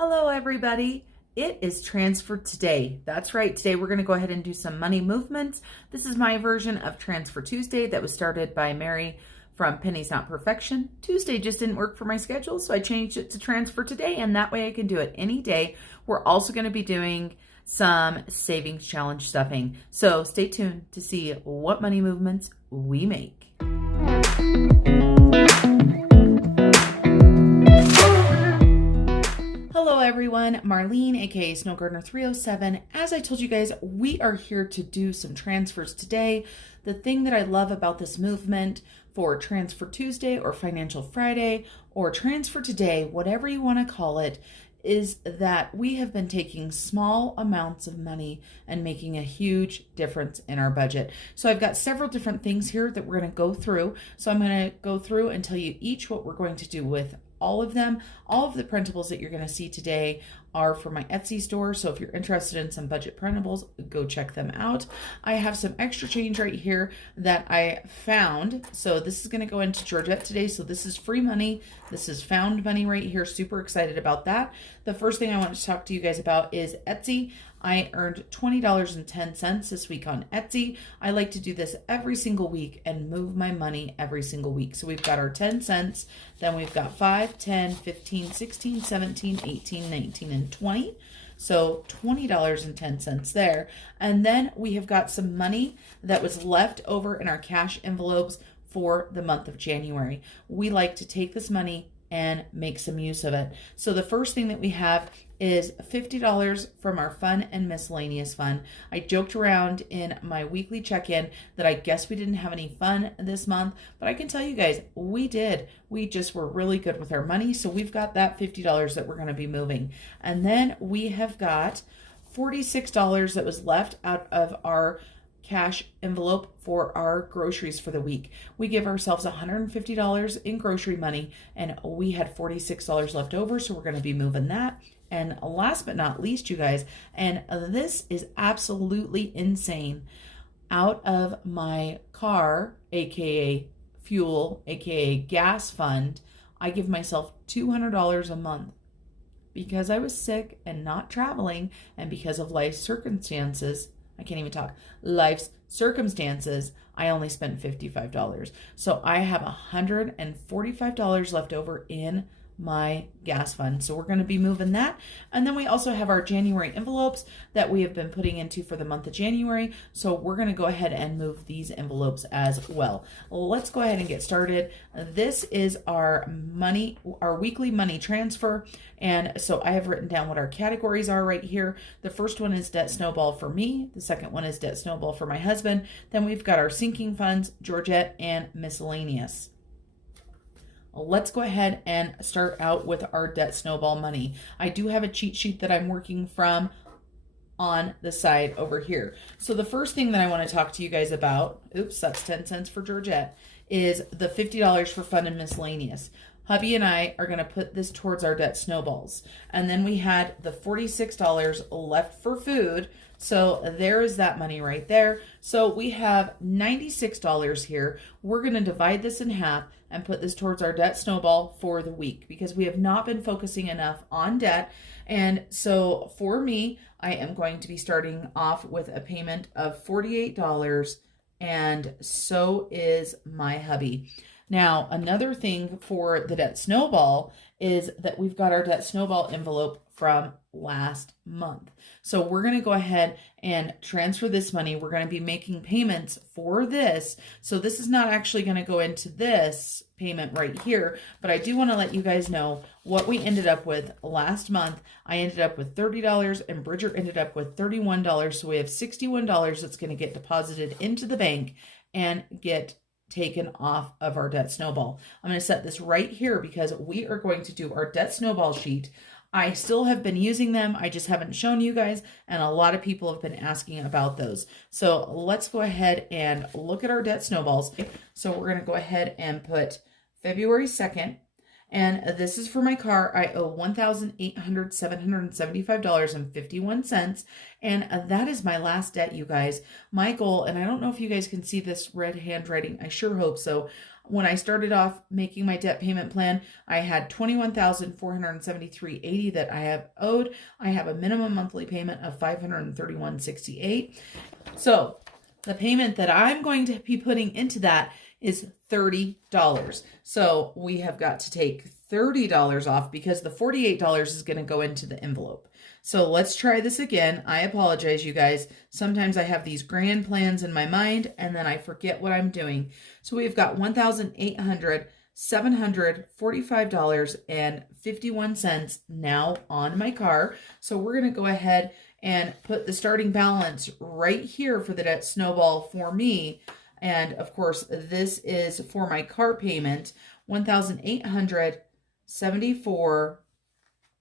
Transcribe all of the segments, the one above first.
Hello, everybody. It is Transfer Today. That's right. Today we're going to go ahead and do some money movements. This is my version of Transfer Tuesday that was started by Mary from Pennies Not Perfection. Tuesday just didn't work for my schedule, so I changed it to Transfer Today, and that way I can do it any day. We're also going to be doing some savings challenge stuffing. So stay tuned to see what money movements we make. Hello everyone, Marlene, aka Snow Gardener 307. As I told you guys, we are here to do some transfers today. The thing that I love about this movement for Transfer Tuesday or Financial Friday or Transfer Today, whatever you want to call it, is that we have been taking small amounts of money and making a huge difference in our budget. So I've got several different things here that we're going to go through. So I'm going to go through and tell you each what we're going to do with all of them. All of the printables that you're going to see today are for my Etsy store. So if you're interested in some budget printables, go check them out. I have some extra change right here that I found. So this is going to go into Georgette today. So this is free money. This is found money right here. Super excited about that. The first thing I want to talk to you guys about is Etsy. I earned $20.10 this week on Etsy. I like to do this every single week and move my money every single week. So we've got our 10 cents, then we've got 5, 10, 15, 16, 17, 18, 19, and 20. So $20.10 there. And then we have got some money that was left over in our cash envelopes for the month of January. We like to take this money and make some use of it. So the first thing that we have is $50 from our fun and miscellaneous fund. I joked around in my weekly check-in that I guess we didn't have any fun this month, but I can tell you guys, we did. We just were really good with our money. So we've got that $50 that we're going to be moving. And then we have got $46 that was left out of our cash envelope for our groceries for the week. We give ourselves $150 in grocery money, and we had $46 left over, so we're going to be moving that. And last but not least, you guys, and this is absolutely insane, out of my car, aka fuel, aka gas fund, I give myself $200 a month. Because I was sick and not traveling, and because of life circumstances, I can't even talk. Life's circumstances, I only spent $55. So I have $145 left over in my gas fund. So we're going to be moving that. And then we also have our January envelopes that we have been putting into for the month of January. So we're going to go ahead and move these envelopes as well. Let's go ahead and get started. This is our money, our weekly money transfer. And so I have written down what our categories are right here. The first one is Debt Snowball for me. The second one is Debt Snowball for my husband. Then we've got our sinking funds, Georgette, and miscellaneous. Let's go ahead and start out with our Debt Snowball money. I do have a cheat sheet that I'm working from on the side over here. So the first thing that I want to talk to you guys about, oops, that's 10 cents for Georgette, is the $50 for fun and miscellaneous. Hubby and I are going to put this towards our Debt Snowballs. And then we had the $46 left for food. So there is that money right there. So we have $96 here. We're going to divide this in half and put this towards our Debt Snowball for the week because we have not been focusing enough on debt. And so for me, I am going to be starting off with a payment of $48, and so is my hubby. Now, another thing for the Debt Snowball is that we've got our Debt Snowball envelope from last month. So we're going to go ahead and transfer this money. We're going to be making payments for this. So this is not actually going to go into this payment right here, but I do want to let you guys know what we ended up with last month. I ended up with $30 and Bridger ended up with $31. So we have $61 that's going to get deposited into the bank and get taken off of our Debt Snowball. I'm going to set this right here because we are going to do our Debt Snowball sheet. I still have been using them. I just haven't shown you guys, and a lot of people have been asking about those. So let's go ahead and look at our Debt Snowballs. So we're going to go ahead and put February 2nd, and this is for my car. I owe $1,775.51, and that is my last debt, you guys. My goal, and I don't know if you guys can see this red handwriting. I sure hope so. When I started off making my debt payment plan, I had $21,473.80 that I have owed. I have a minimum monthly payment of $531.68. So the payment that I'm going to be putting into that is $30. So we have got to take $30 off because the $48 is going to go into the envelope. So let's try this again. I apologize, you guys. Sometimes I have these grand plans in my mind and then I forget what I'm doing. So we've got $745.51 now on my car. So we're going to go ahead and put the starting balance right here for the debt snowball for me. And of course, this is for my car payment, $1,874,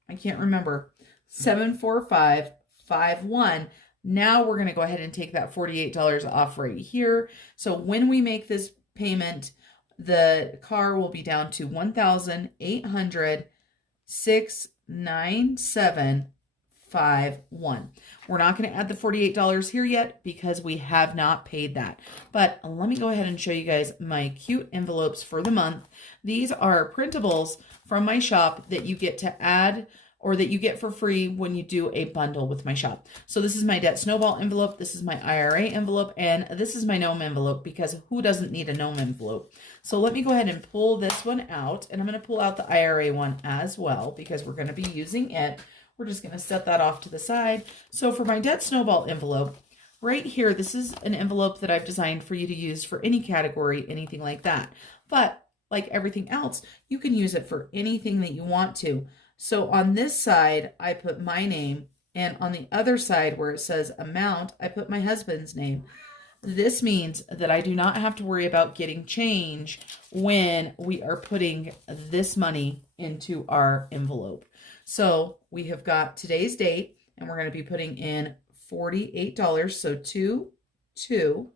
I can't remember, 74551. Now we're going to go ahead and take that $48 off right here. So when we make this payment, the car will be down to $1,800,697.51. We're not going to add the $48 here yet because we have not paid that. But let me go ahead and show you guys my cute envelopes for the month. These are printables from my shop that you get to add or that you get for free when you do a bundle with my shop. So this is my debt snowball envelope, this is my IRA envelope, and this is my gnome envelope because who doesn't need a gnome envelope? So let me go ahead and pull this one out, and I'm going to pull out the IRA one as well because we're going to be using it. We're just going to set that off to the side. So for my debt snowball envelope, right here, this is an envelope that I've designed for you to use for any category, anything like that. But like everything else, you can use it for anything that you want to. So on this side, I put my name, and on the other side where it says amount, I put my husband's name. This means that I do not have to worry about getting change when we are putting this money into our envelope. So we have got today's date, and we're going to be putting in $48, so 2,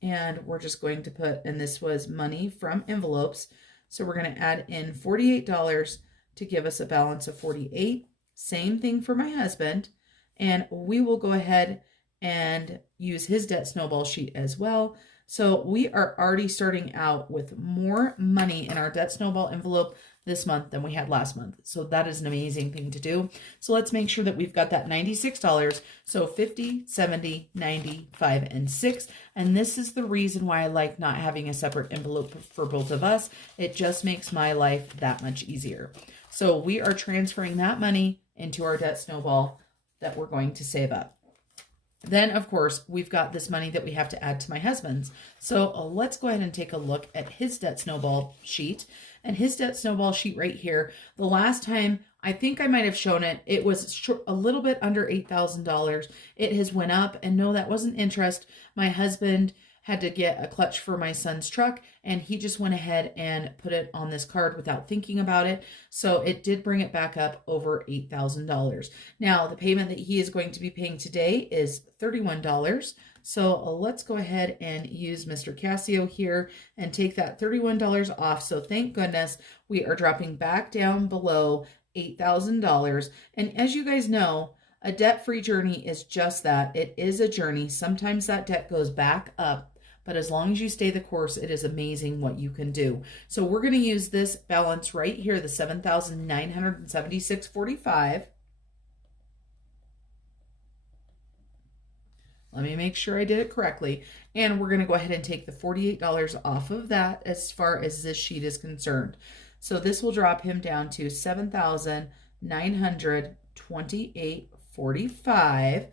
and we're just going to put, and this was money from envelopes, so we're going to add in $48 to give us a balance of 48. Same thing for my husband. And we will go ahead and use his debt snowball sheet as well. So we are already starting out with more money in our debt snowball envelope this month than we had last month. So that is an amazing thing to do. So let's make sure that we've got that $96. So 50, 70, 95, and 6. And this is the reason why I like not having a separate envelope for both of us. It just makes my life that much easier. So we are transferring that money into our debt snowball that we're going to save up. Then, of course, we've got this money that we have to add to my husband's. So let's go ahead and take a look at his debt snowball sheet. And his debt snowball sheet right here, the last time, I think I might have shown it, it was a little bit under $8,000. It has went up, and no, that wasn't interest. My husband had to get a clutch for my son's truck, and he just went ahead and put it on this card without thinking about it. So it did bring it back up over $8,000. Now, the payment that he is going to be paying today is $31. So let's go ahead and use Mr. Casio here and take that $31 off. So thank goodness we are dropping back down below $8,000. And as you guys know, a debt-free journey is just that. It is a journey. Sometimes that debt goes back up, but as long as you stay the course, it is amazing what you can do. So we're going to use this balance right here, the $7,976.45. Let me make sure I did it correctly. And we're going to go ahead and take the $48 off of that as far as this sheet is concerned. So this will drop him down to $7,928.45.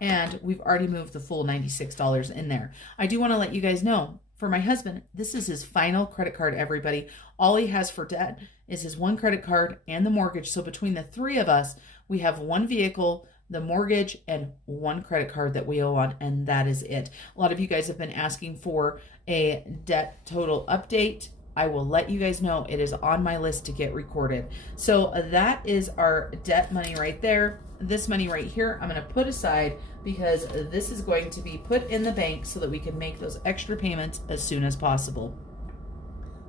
And we've already moved the full $96 in there. I do want to let you guys know, for my husband, this is his final credit card, everybody. All he has for debt is his one credit card and the mortgage. So between the three of us, we have one vehicle, the mortgage, and one credit card that we owe on, and that is it. A lot of you guys have been asking for a debt total update. I will let you guys know it is on my list to get recorded. So that is our debt money right there. This money right here, I'm going to put aside because this is going to be put in the bank so that we can make those extra payments as soon as possible.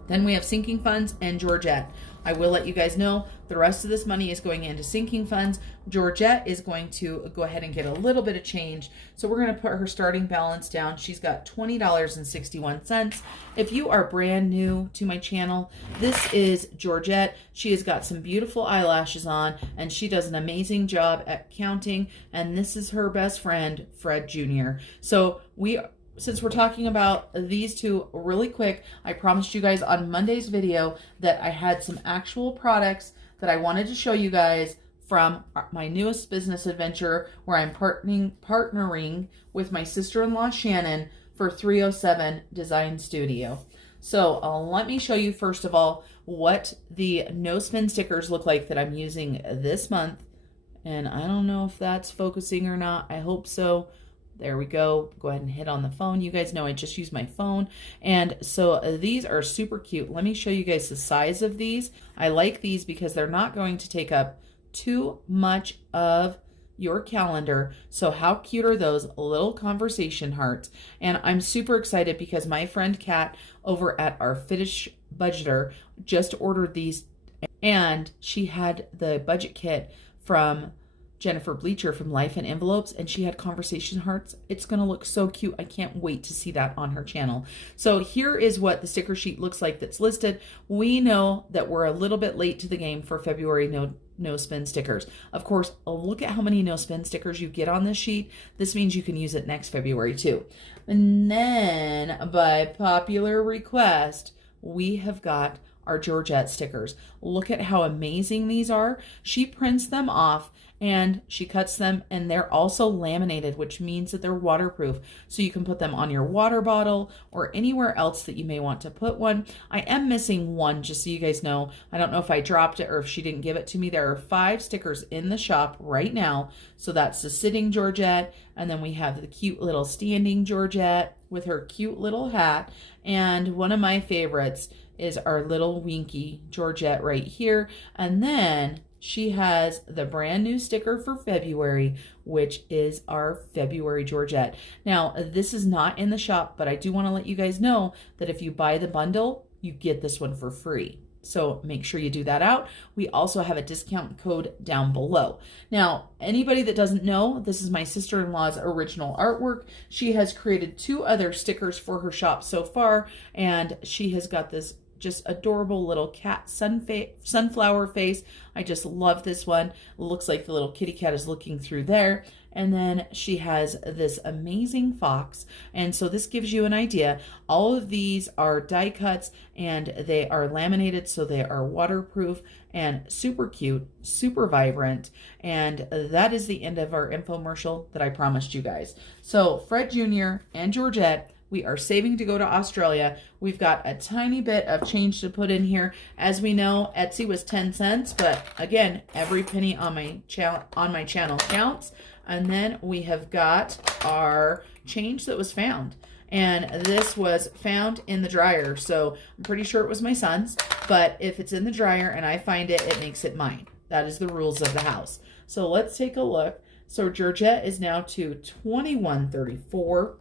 Then we have sinking funds and Georgette. I will let you guys know the rest of this money is going into sinking funds. Georgette is going to go ahead and get a little bit of change. So we're going to put her starting balance down. She's got $20.61. If you are brand new to my channel, this is Georgette. She has got some beautiful eyelashes on and she does an amazing job at counting. And this is her best friend, Fred Jr. So since we're talking about these two really quick, I promised you guys on Monday's video that I had some actual products that I wanted to show you guys from my newest business adventure where I'm partnering with my sister-in-law Shannon for 307 Design Studio. So let me show you first of all what the no spin stickers look like that I'm using this month. And I don't know if that's focusing or not. I hope so. There we go. Go ahead and hit on the phone. You guys know I just use my phone. And so these are super cute. Let me show you guys the size of these. I like these because they're not going to take up too much of your calendar. So how cute are those little conversation hearts? And I'm super excited because my friend Kat over at our Finish Budgeter just ordered these, and she had the budget kit from Jennifer Bleacher from Life in Envelopes, and she had conversation hearts. It's going to look so cute. I can't wait to see that on her channel. So here is what the sticker sheet looks like that's listed. We know that we're a little bit late to the game for February no spin stickers. Of course, look at how many no spin stickers you get on this sheet. This means you can use it next February too. And then by popular request, we have got our Georgette stickers. Look at how amazing these are. She prints them off and she cuts them, and they're also laminated, which means that they're waterproof. So you can put them on your water bottle or anywhere else that you may want to put one. I am missing one, just so you guys know. I don't know if I dropped it or if she didn't give it to me. There are 5 stickers in the shop right now. So that's the sitting Georgette, and then we have the cute little standing Georgette with her cute little hat. And one of my favorites is our little Winky Georgette right here. And then she has the brand new sticker for February, which is our February Georgette. Now, this is not in the shop, but I do want to let you guys know that if you buy the bundle, you get this one for free. So make sure you do that out. We also have a discount code down below. Now, anybody that doesn't know, this is my sister-in-law's original artwork. She has created 2 other stickers for her shop so far, and she has got this just adorable little cat sunflower face. I just love this one. It looks like the little kitty cat is looking through there. And then she has this amazing fox. And so this gives you an idea. All of these are die cuts and they are laminated, so they are waterproof and super cute, super vibrant. And that is the end of our infomercial that I promised you guys. So Fred Jr. and Georgette, we are saving to go to Australia. We've got a tiny bit of change to put in here. As we know, Etsy was 10 cents, but again, every penny on my channel counts. And then we have got our change that was found. And this was found in the dryer. So I'm pretty sure it was my son's, but if it's in the dryer and I find it, it makes it mine. That is the rules of the house. So let's take a look. So Georgette is now to $21.34.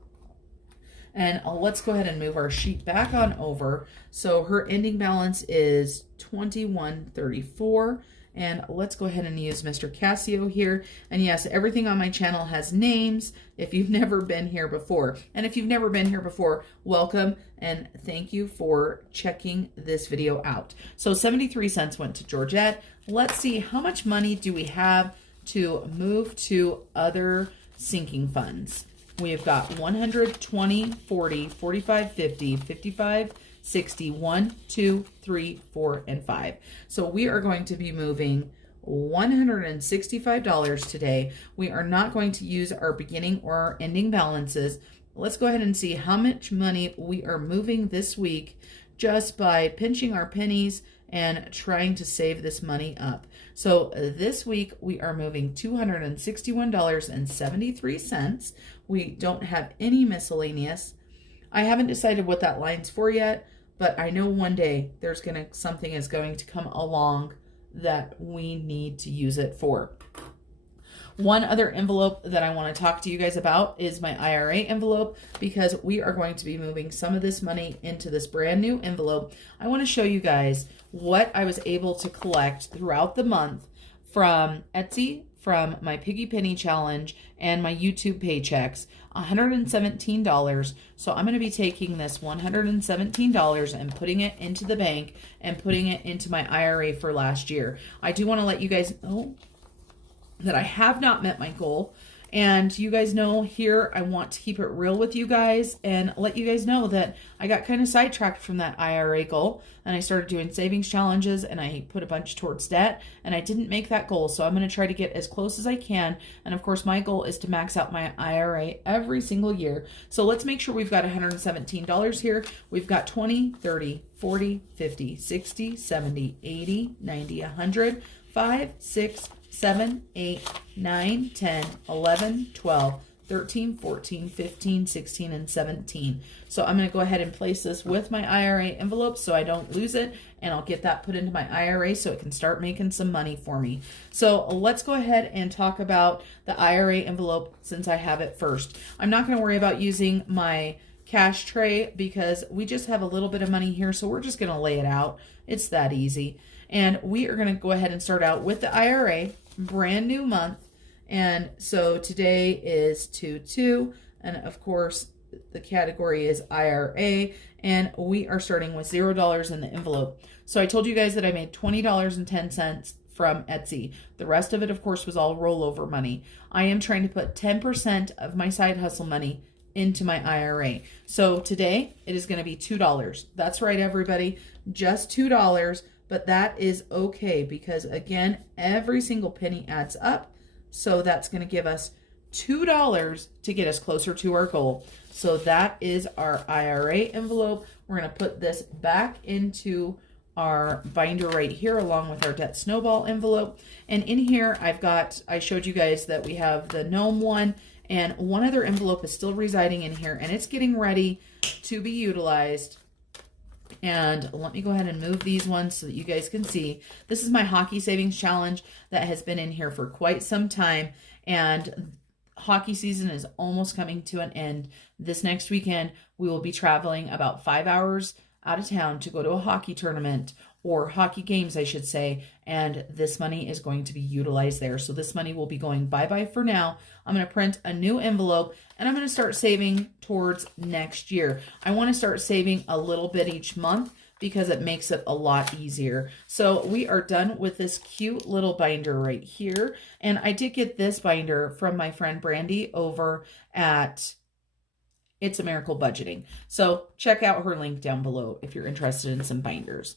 And let's go ahead and move our sheet back on over. So her ending balance is $21.34. And let's go ahead and use Mr. Casio here. And yes, everything on my channel has names if you've never been here before. And if you've never been here before, welcome and thank you for checking this video out. So 73 cents went to Georgette. Let's see, how much money do we have to move to other sinking funds? We've got 120, 40, 45, 50, 55, 60, 1, 2, 3, 4, and 5. So we are going to be moving $165 today. We are not going to use our beginning or our ending balances. Let's go ahead and see how much money we are moving this week just by pinching our pennies and trying to save this money up. So this week we are moving $261.73. We don't have any miscellaneous. I haven't decided what that line's for yet, but I know one day there's something is going to come along that we need to use it for. One other envelope that I want to talk to you guys about is my IRA envelope, because we are going to be moving some of this money into this brand new envelope. I want to show you guys what I was able to collect throughout the month from Etsy, from my Piggy Penny challenge, and my YouTube paychecks. $117. So I'm going to be taking this $117 and putting it into the bank and putting it into my IRA for last year. I do want to let you guys know that I have not met my goal. And you guys know here, I want to keep it real with you guys and let you guys know that I got kind of sidetracked from that IRA goal, and I started doing savings challenges, and I put a bunch towards debt, and I didn't make that goal. So I'm going to try to get as close as I can. And of course, my goal is to max out my IRA every single year. So let's make sure we've got $117 here. We've got 20, 30, 40, 50, 60, 70, 80, 90, 100, 5, 6, 7, 8, 9, 10, 11, 12, 13, 14, 15, 16, and 17. So I'm going to go ahead and place this with my IRA envelope so I don't lose it, and I'll get that put into my IRA so it can start making some money for me. So let's go ahead and talk about the IRA envelope since I have it first. I'm not going to worry about using my cash tray because we just have a little bit of money here, so we're just going to lay it out. It's that easy. And we are going to go ahead and start out with the IRA, brand new month. And so today is 2/2, and of course the category is IRA, and we are starting with $0 in the envelope. So I told you guys that I made $20.10 from Etsy. The rest of it, of course, was all rollover money. I am trying to put 10% of my side hustle money into my IRA. So today it is going to be $2. That's right, everybody, just $2. But that is okay because, again, every single penny adds up. So that's going to give us $2 to get us closer to our goal. So that is our IRA envelope. We're going to put this back into our binder right here along with our debt snowball envelope. And in here, I showed you guys that we have the gnome one, and one other envelope is still residing in here, and it's getting ready to be utilized. And let me go ahead and move these ones so that you guys can see. This is my hockey savings challenge that has been in here for quite some time. And hockey season is almost coming to an end. This next weekend, we will be traveling about 5 hours out of town to go to a hockey tournament, or hockey games, I should say, and this money is going to be utilized there. So this money will be going bye-bye for now. I'm going to print a new envelope, and I'm going to start saving towards next year. I want to start saving a little bit each month because it makes it a lot easier. So we are done with this cute little binder right here, and I did get this binder from my friend Brandy over at It's a Miracle Budgeting. So check out her link down below if you're interested in some binders.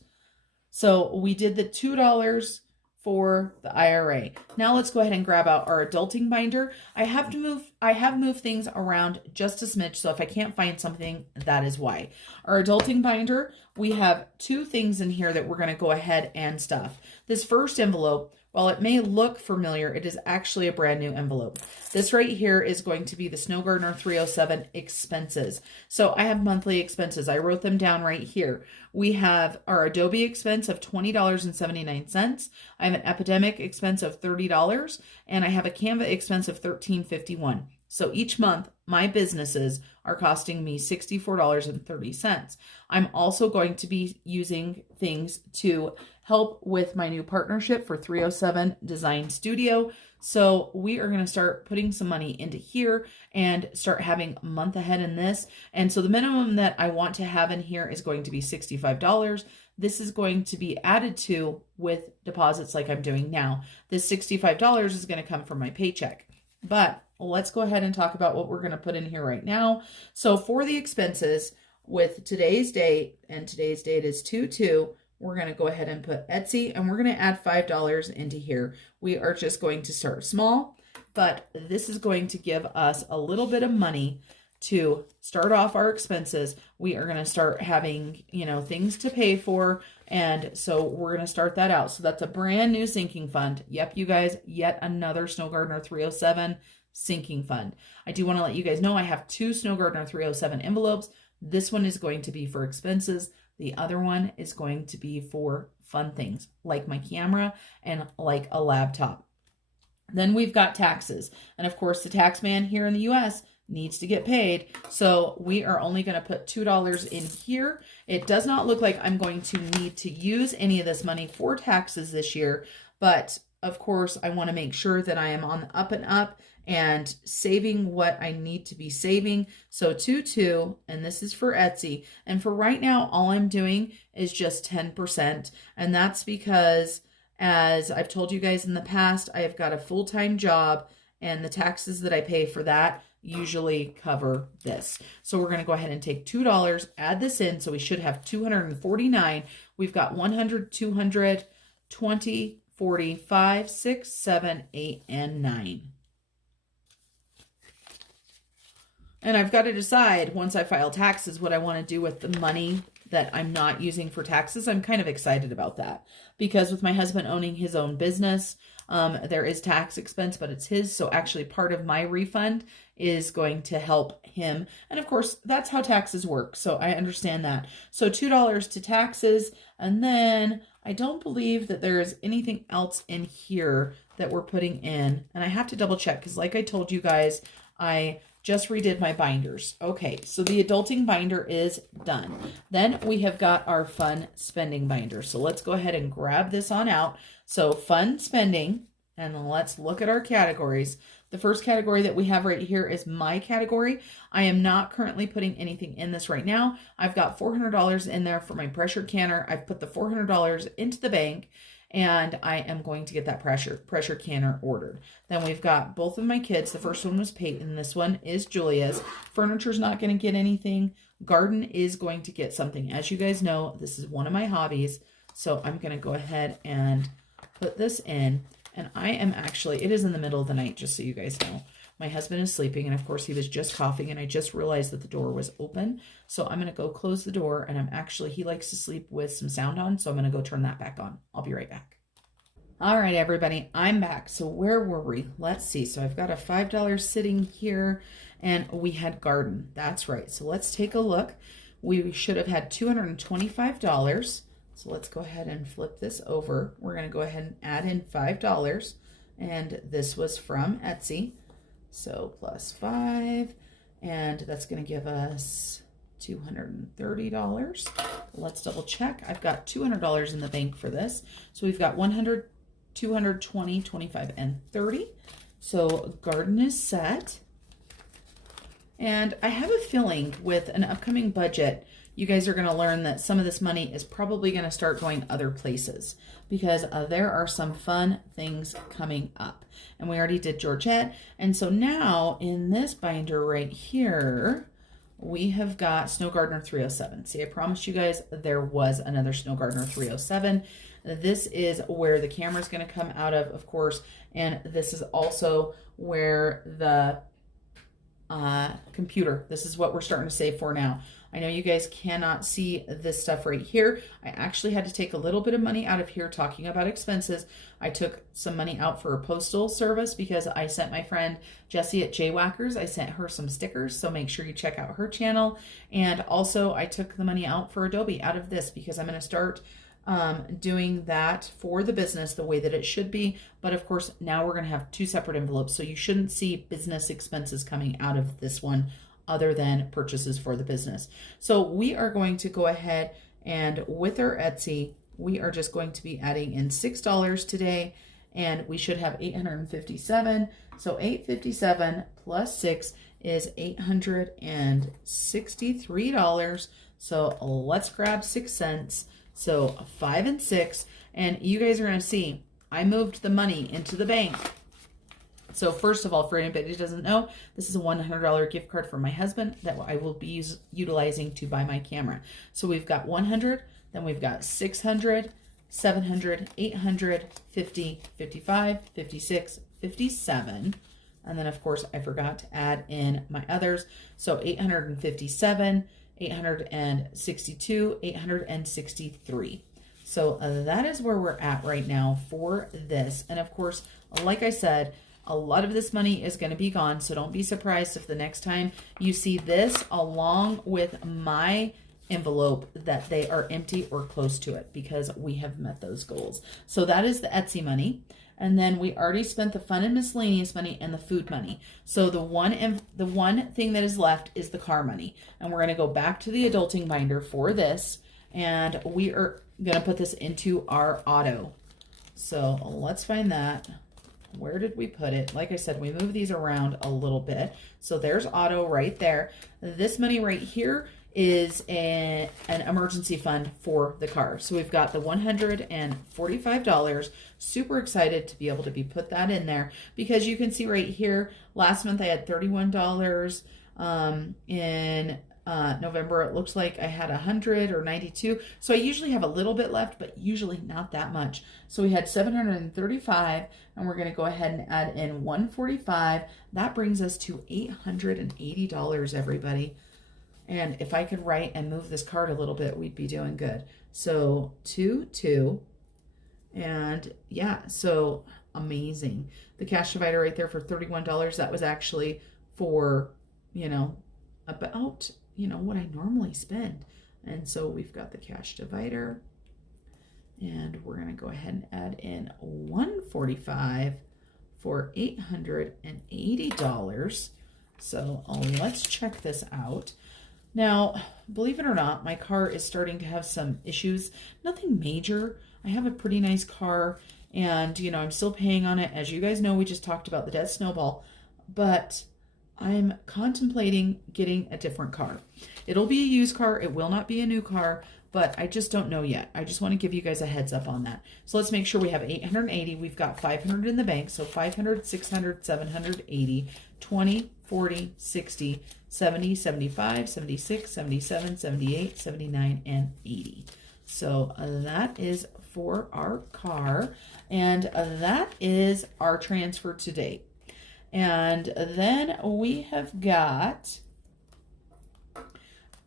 So we did the $2 for the IRA. Now let's go ahead and grab out our adulting binder. I have moved things around just a smidge, so if I can't find something, that is why. Our adulting binder, we have two things in here that we're going to go ahead and stuff. This first envelope, while it may look familiar, it is actually a brand new envelope. This right here is going to be the Snow Gardener 307 expenses. So I have monthly expenses. I wrote them down right here. We have our Adobe expense of $20.79. I have an Epidemic expense of $30, and I have a Canva expense of $13.51. So each month, my businesses are costing me $64.30. I'm also going to be using things to help with my new partnership for 307 Design Studio. So we are going to start putting some money into here and start having a month ahead in this. And so the minimum that I want to have in here is going to be $65. This is going to be added to with deposits like I'm doing now. This $65 is going to come from my paycheck. But let's go ahead and talk about what we're going to put in here right now. So for the expenses, with today's date, and today's date is 2/2, we're going to go ahead and put Etsy, and we're going to add $5 into here. We are just going to start small, but this is going to give us a little bit of money to start off our expenses. We are going to start having, things to pay for. And so we're going to start that out. So that's a brand new sinking fund. Yep, you guys, yet another Snow Gardener 307 sinking fund. I do want to let you guys know I have two Snow Gardener 307 envelopes. This one is going to be for expenses. The other one is going to be for fun things like my camera and like a laptop. Then we've got taxes. And of course, the tax man here in the US needs to get paid. So we are only going to put $2 in here. It does not look like I'm going to need to use any of this money for taxes this year. But of course, I want to make sure that I am on the up and up and saving what I need to be saving. So 2, and this is for Etsy. And for right now, all I'm doing is just 10%. And that's because, as I've told you guys in the past, I have got a full-time job, and the taxes that I pay for that usually cover this. So we're going to go ahead and take $2, add this in. So we should have 249. We've got 100, 200, 20, 40, 5, 6, 7, 8, and 9. And I've got to decide once I file taxes what I want to do with the money that I'm not using for taxes. I'm kind of excited about that because with my husband owning his own business, there is tax expense, but it's his. So actually part of my refund is going to help him. And of course, that's how taxes work. So I understand that. So $2 to taxes. And then I don't believe that there is anything else in here that we're putting in. And I have to double check because like I told you guys, I just redid my binders. Okay, so the adulting binder is done. Then we have got our fun spending binder. So let's go ahead and grab this on out. So fun spending, and let's look at our categories. The first category that we have right here is my category. I am not currently putting anything in this right now. I've got $400 in there for my pressure canner. I've put the $400 into the bank, and I am going to get that pressure canner ordered. Then we've got both of my kids. The first one was Peyton. This one is Julia's. Furniture's not going to get anything. Garden is going to get something. As you guys know, this is one of my hobbies. So I'm going to go ahead and put this in. And I am actually, it is in the middle of the night, just so you guys know. My husband is sleeping, and of course he was just coughing, and I just realized that the door was open. So I'm going to go close the door, and he likes to sleep with some sound on, so I'm going to go turn that back on. I'll be right back. All right, everybody, I'm back. So where were we? Let's see. So I've got a $5 sitting here, and we had garden. That's right. So let's take a look. We should have had $225. So let's go ahead and flip this over. We're going to go ahead and add in $5, and this was from Etsy. So plus 5, and that's going to give us $230. Let's double check. I've got $200 in the bank for this. So we've got 100, 220, 25, and 30. So garden is set. And I have a feeling with an upcoming budget, you guys are going to learn that some of this money is probably going to start going other places because there are some fun things coming up. And we already did Georgette. And so now in this binder right here, we have got Snow Gardener 307. See, I promised you guys there was another Snow Gardener 307. This is where the camera is going to come out of course. And this is also where the computer, this is what we're starting to save for now. I know you guys cannot see this stuff right here. I actually had to take a little bit of money out of here talking about expenses. I took some money out for a postal service because I sent my friend Jessie at Jaywhackers. I sent her some stickers, so make sure you check out her channel. And also I took the money out for Adobe out of this because I'm going to start doing that for the business the way that it should be. But of course, now we're going to have 2 separate envelopes. So you shouldn't see business expenses coming out of this one other than purchases for the business. So we are going to go ahead and with our Etsy, we are just going to be adding in $6 today, and we should have 857. So 857 plus 6 is $863. So let's grab 6 cents. So 5 and 6, and you guys are going to see I moved the money into the bank. So first of all, for anybody who doesn't know, this is a $100 gift card for my husband that I will be utilizing to buy my camera. So we've got 100, then we've got 600, 700, 800, 50, 55, 56, 57. And then of course I forgot to add in my others. So 857, 862, 863. So that is where we're at right now for this. And of course, like I said, a lot of this money is going to be gone. So don't be surprised if the next time you see this along with my envelope that they are empty or close to it, because we have met those goals. So that is the Etsy money. And then we already spent the fun and miscellaneous money and the food money. So the one thing that is left is the car money. And we're going to go back to the adulting binder for this. And we are going to put this into our auto. So let's find that. Where did we put it? Like I said, we move these around a little bit. So there's auto right there. This money right here is an emergency fund for the car. So we've got the $145. Super excited to be able to put that in there, because you can see right here, last month I had $31. In November, it looks like I had 100 or 92. So I usually have a little bit left, but usually not that much. So we had 735, and we're going to go ahead and add in 145. That brings us to $880, everybody. And if I could write and move this card a little bit, we'd be doing good. So 2, 2. And yeah, so amazing. The cash divider right there for $31. That was actually for, about, what I normally spend. And so we've got the cash divider. And we're going to go ahead and add in 145 for $880. So let's check this out. Now, believe it or not, my car is starting to have some issues. Nothing major. I have a pretty nice car, and, I'm still paying on it. As you guys know, we just talked about the dead Snowball, but I'm contemplating getting a different car. It'll be a used car. It will not be a new car, but I just don't know yet. I just want to give you guys a heads up on that. So let's make sure we have 880. We've got 500 in the bank. So 500, 600, 780, 20, 40, 60, 70, 75, 76, 77, 78, 79, and 80. So that is for our car. And that is our transfer to date. And then we have got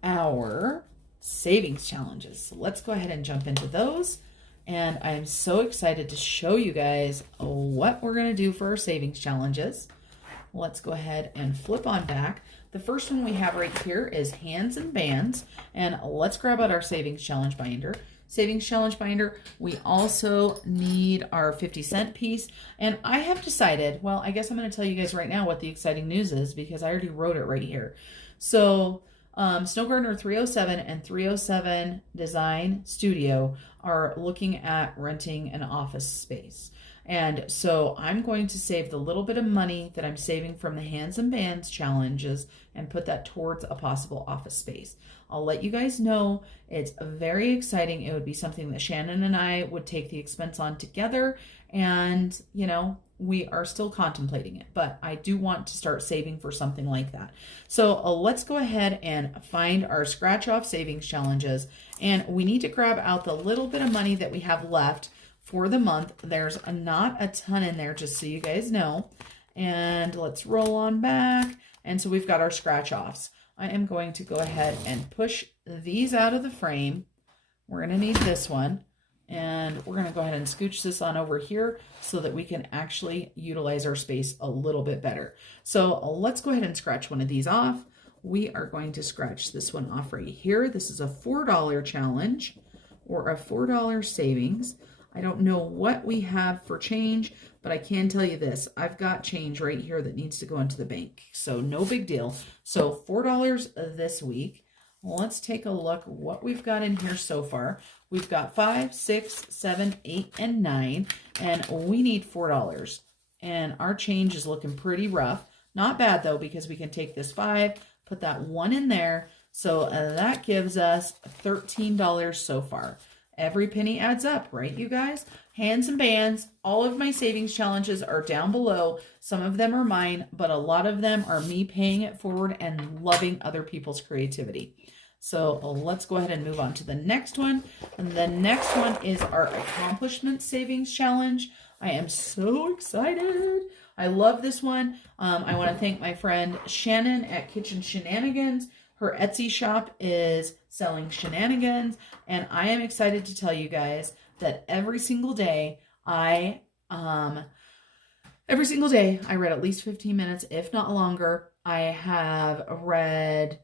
our savings challenges. So let's go ahead and jump into those. And I'm so excited to show you guys what we're going to do for our savings challenges. Let's go ahead and flip on back. The first one we have right here is hands and bands. And let's grab out our savings challenge binder. Savings challenge binder. We also need our 50-cent piece. And I have decided, well, I guess I'm going to tell you guys right now what the exciting news is, because I already wrote it right here. So Snow Gardener 307 and 307 Design Studio are looking at renting an office space. And so I'm going to save the little bit of money that I'm saving from the hands and bands challenges and put that towards a possible office space. I'll let you guys know. It's very exciting. It would be something that Shannon and I would take the expense on together. And, we are still contemplating it, but I do want to start saving for something like that. So let's go ahead and find our scratch off savings challenges. And we need to grab out the little bit of money that we have left for the month. There's not a ton in there, just so you guys know. And let's roll on back. And so we've got our scratch offs. I am going to go ahead and push these out of the frame. We're going to need this one. And we're going to go ahead and scooch this on over here so that we can actually utilize our space a little bit better. So let's go ahead and scratch one of these off. We are going to scratch this one off right here. This is a $4 challenge, or a $4 savings. I don't know what we have for change, but I can tell you this. I've got change right here that needs to go into the bank. So no big deal. So $4 this week. Let's take a look what we've got in here so far. We've got 5, 6, 7, 8, and 9, and we need $4. And our change is looking pretty rough. Not bad though, because we can take this 5, put that 1 in there. So that gives us $13 so far. Every penny adds up, right, you guys? Hands and bands, all of my savings challenges are down below. Some of them are mine, but a lot of them are me paying it forward and loving other people's creativity. So let's go ahead and move on to the next one. And the next one is our accomplishment savings challenge. I am so excited. I love this one. I want to thank my friend Shannon at Kitchen Shenanigans. Her Etsy shop is selling shenanigans, and I am excited to tell you guys that every single day I read at least 15 minutes, if not longer. I have read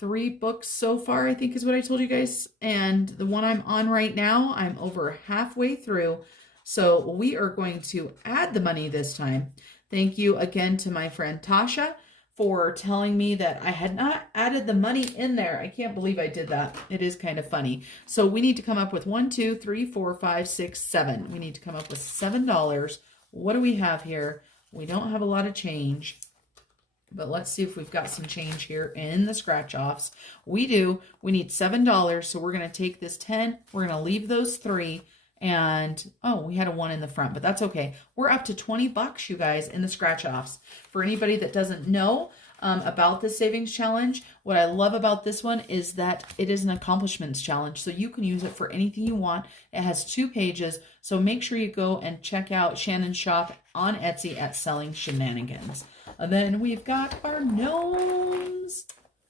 3 books so far, I think is what I told you guys. And the one I'm on right now, I'm over halfway through. So we are going to add the money this time. Thank you again to my friend Tasha for telling me that I had not added the money in there. I can't believe I did that. It is kind of funny. So we need to come up with 1, 2, 3, 4, 5, 6, 7. We need to come up with $7. What do we have here? We don't have a lot of change, but let's see if we've got some change here in the scratch offs. We do. We need $7. So we're going to take this 10. We're going to leave those 3. And, oh, we had a 1 in the front, but that's okay. We're up to $20, you guys, in the scratch offs. For anybody that doesn't know about the savings challenge, what I love about this one is that it is an accomplishments challenge. So you can use it for anything you want. It has 2 pages. So make sure you go and check out Shannon's shop on Etsy at Selling Shenanigans. And then we've got our gnomes.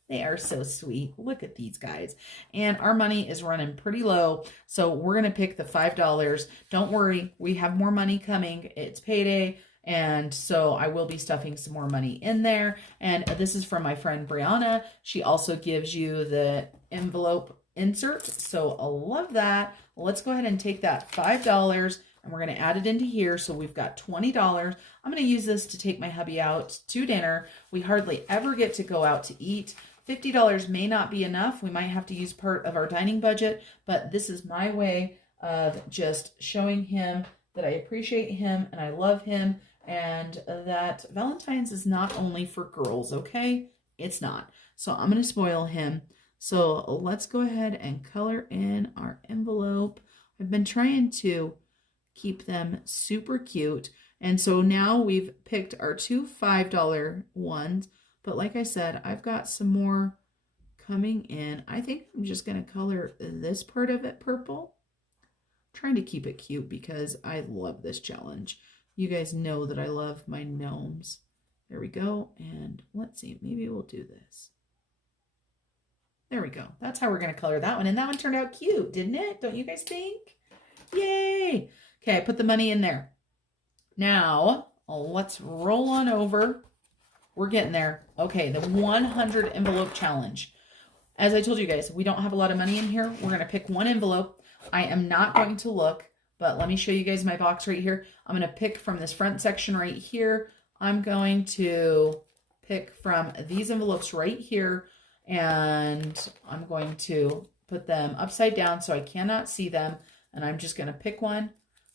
They are so sweet. Look at these guys. And our money is running pretty low. So we're going to pick the $5. Don't worry. We have more money coming. It's payday. And so I will be stuffing some more money in there. And this is from my friend Brianna. She also gives you the envelope insert. So I love that. Let's go ahead and take that $5 and we're going to add it into here. So we've got $20. I'm going to use this to take my hubby out to dinner. We hardly ever get to go out to eat. $50 may not be enough. We might have to use part of our dining budget, but this is my way of just showing him that I appreciate him and I love him and that Valentine's is not only for girls, okay? It's not. So I'm going to spoil him. So let's go ahead and color in our envelope. I've been trying to keep them super cute. And so now we've picked our 2 $5 ones. But like I said, I've got some more coming in. I think I'm just going to color this part of it purple. I'm trying to keep it cute because I love this challenge. You guys know that I love my gnomes. There we go. And let's see, maybe we'll do this. There we go. That's how we're going to color that one. And that one turned out cute, didn't it? Don't you guys think? Yay. Okay, I put the money in there. Now, let's roll on over. We're getting there. Okay, the 100 envelope challenge. As I told you guys, we don't have a lot of money in here. We're going to pick 1 envelope. I am not going to look, but let me show you guys my box right here. I'm going to pick from this front section right here. I'm going to pick from these envelopes right here, and I'm going to put them upside down so I cannot see them, and I'm just going to pick one.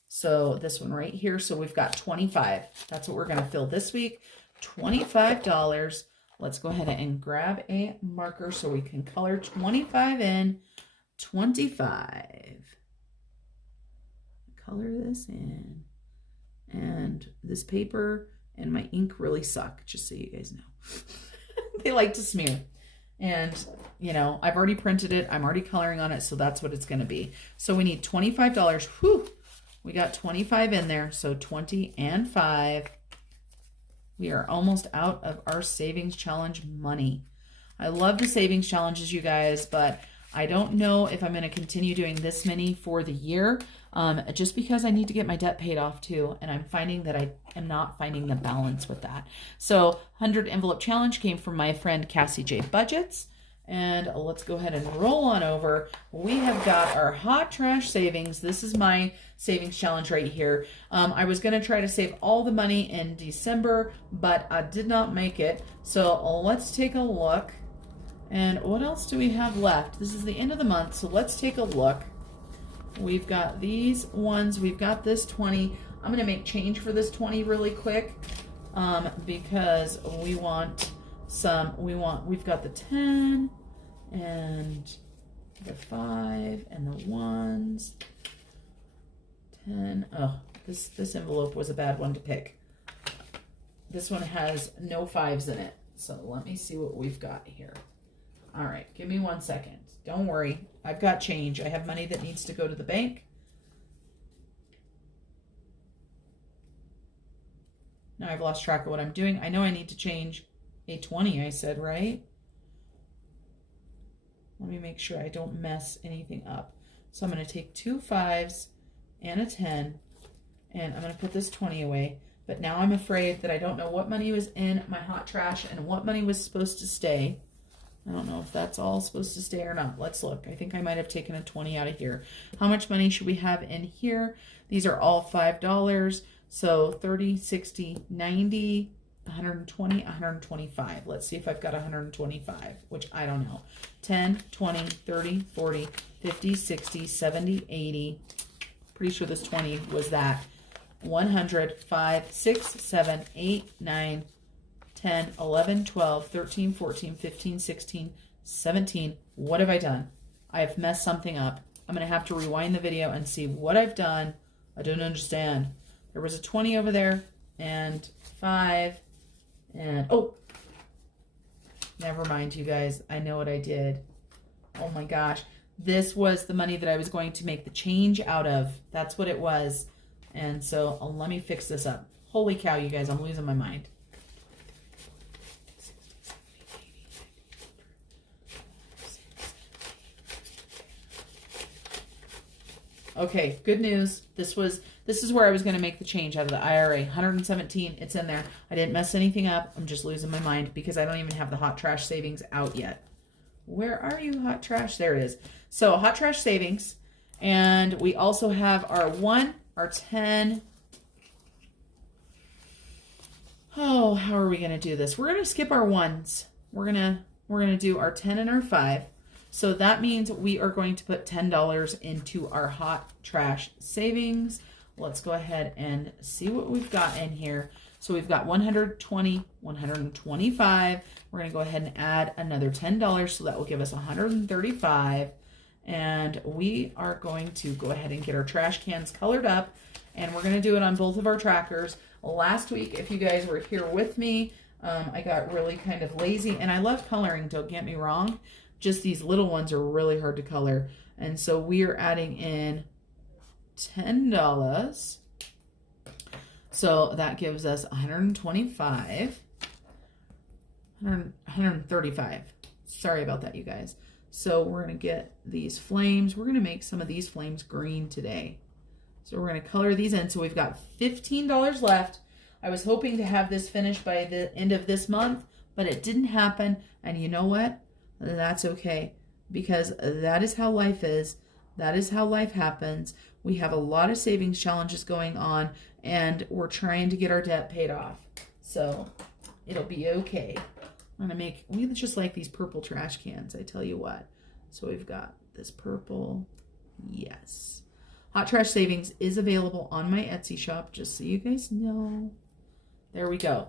So this one right here. So we've got 25. That's what we're going to fill this week. $25. Let's go ahead and grab a marker so we can color 25 in. 25. Color this in. And this paper and my ink really suck, just so you guys know. They like to smear. And, you know, I've already printed it. I'm already coloring on it, so that's what it's going to be. So we need $25. Whew. We got 25 in there, so 20 and 5. We are almost out of our savings challenge money. I love the savings challenges, you guys, but I don't know if I'm going to continue doing this many for the year, just because I need to get my debt paid off too, and I'm finding that I am not finding the balance with that. So 100 envelope challenge came from my friend Cassie J. Budgets, and let's go ahead and roll on over. We have got our hot trash savings. This is my savings challenge right here. I was going to try to save all the money in December, but I did not make it. So let's take a look. And what else do we have left? This is the end of the month, so let's take a look. We've got these ones. We've got this 20. I'm going to make change for this 20 really quick because we want some, we've got the 10 and the 5 and the 1s. 10. Oh, this envelope was a bad one to pick. This one has no 5s in it. So let me see what we've got here. All right, give me 1 second. Don't worry. I've got change. I have money that needs to go to the bank. Now I've lost track of what I'm doing. I know I need to change a 20, I said, right? Let me make sure I don't mess anything up. So I'm going to take 2 5s and a 10, and I'm going to put this 20 away. But now I'm afraid that I don't know what money was in my hot trash and what money was supposed to stay. I don't know if that's all supposed to stay or not. Let's look. I think I might have taken a 20 out of here. How much money should we have in here? These are all $5. So 30, 60, 90, 120, 125. Let's see if I've got 125, which I don't know. 10, 20, 30, 40, 50, 60, 70, 80. Pretty sure this 20 was that. 100, 5, 6, 7, 8, 9, 10, 11, 12, 13, 14, 15, 16, 17. What have I done? I have messed something up. I'm going to have to rewind the video and see what I've done. I don't understand. There was a 20 over there and 5 and, oh, never mind, you guys. I know what I did. Oh my gosh. This was the money that I was going to make the change out of. That's what it was. And so let me fix this up. Holy cow, you guys, I'm losing my mind. Okay, good news. This is where I was going to make the change out of the IRA. 117, it's in there. I didn't mess anything up. I'm just losing my mind because I don't even have the hot trash savings out yet. Where are you, hot trash? There it is. So hot trash savings. And we also have our 1, our 10. Oh, how are we going to do this? We're going to skip our 1s. We're going to do our 10 and our 5. So that means we are going to put $10 into our hot trash savings. Let's go ahead and see what we've got in here. So we've got 120, 125. We're going to go ahead and add another $10. So that will give us 135. And we are going to go ahead and get our trash cans colored up. And we're going to do it on both of our trackers. Last week, if you guys were here with me, I got really kind of lazy. And I love coloring, don't get me wrong. Just these little ones are really hard to color. And so we are adding in $10. So that gives us 125. 135. Sorry about that, you guys. So we're going to get these flames. We're going to make some of these flames green today. So we're going to color these in. So we've got $15 left. I was hoping to have this finished by the end of this month, but it didn't happen. And you know what? That's okay, because that is how life is. That is how life happens. We have a lot of savings challenges going on, and we're trying to get our debt paid off. So it'll be okay. We just like these purple trash cans, I tell you what. So we've got this purple. Yes. Hot Trash Savings is available on my Etsy shop, just so you guys know. There we go.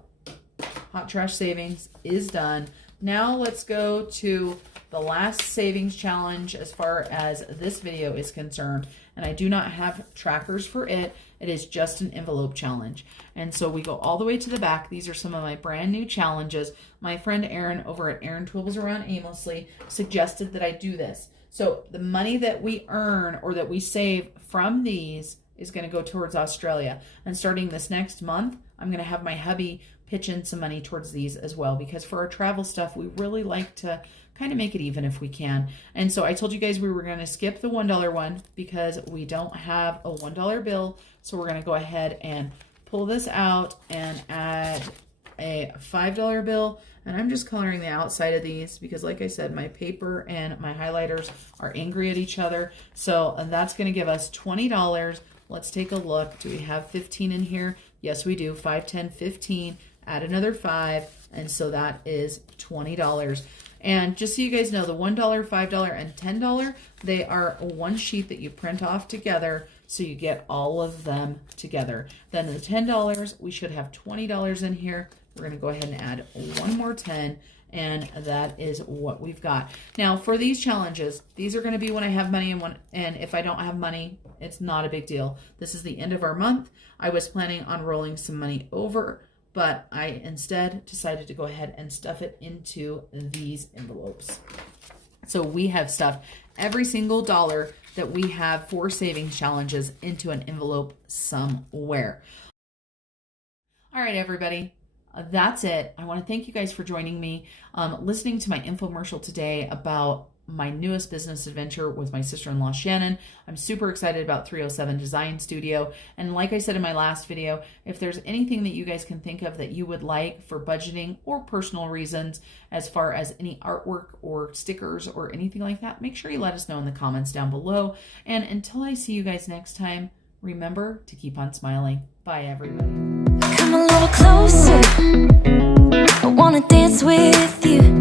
Hot Trash Savings is done. Now let's go to the last savings challenge as far as this video is concerned. And I do not have trackers for it. It is just an envelope challenge. And so we go all the way to the back. These are some of my brand new challenges. My friend Erin over at Erin Twibbles around Aimlessly suggested that I do this. So the money that we earn or that we save from these is going to go towards Australia. And starting this next month, I'm going to have my hubby pitch in some money towards these as well, because for our travel stuff, we really like to kind of make it even if we can. And so I told you guys we were going to skip the $1 one because we don't have a $1 bill. So we're going to go ahead and pull this out and add a $5 bill. And I'm just coloring the outside of these because, like I said, my paper and my highlighters are angry at each other. So that's going to give us $20. Let's take a look. Do we have 15 in here? Yes, we do. 5, 10, 15. Add another 5, and so that is $20. And just so you guys know, the $1, $5, and $10, they are one sheet that you print off together, so you get all of them together. Then the $10, we should have $20 in here. We're going to go ahead and add one more 10, and that is what we've got. Now, for these challenges, these are going to be when I have money, and if I don't have money, it's not a big deal. This is the end of our month. I was planning on rolling some money over, but I instead decided to go ahead and stuff it into these envelopes. So we have stuffed every single dollar that we have for savings challenges into an envelope somewhere. All right, everybody. That's it. I want to thank you guys for joining me, listening to my infomercial today about my newest business adventure with my sister-in-law Shannon. I'm super excited about 307 Design Studio. And like I said in my last video, if there's anything that you guys can think of that you would like for budgeting or personal reasons, as far as any artwork or stickers or anything like that, make sure you let us know in the comments down below. And until I see you guys next time, remember to keep on smiling. Bye, everybody. Come a little closer. I wanna dance with you.